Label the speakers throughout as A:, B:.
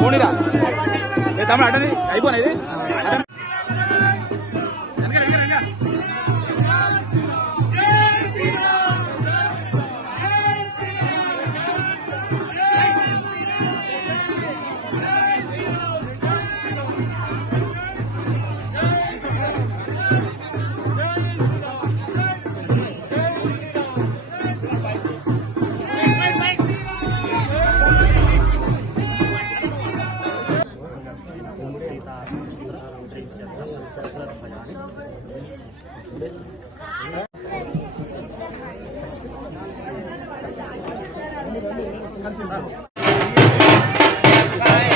A: పోనీరా. తమిళ అడ్డది? అయిపోయినా ఇది? నింపుతానే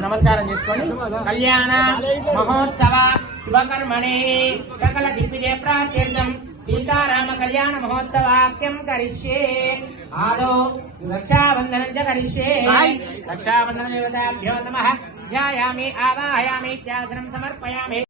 B: నమస్కారం చేసుకోండి కళ్యాణ మహోత్సవ శుభకర్మణి సకల దిగ్విజయ ప్రార్థ్యర్థం సీతారామ కళ్యాణ మహోత్సవాక్యం కరిష్యే. ఆదో రక్షాబంధనం చ కరిష్యే. రక్షాబంధన దేవతాభ్యో నమ. ధ్యాయామి ఆవాహయామి ఇత్యాసనం సమర్పయామి.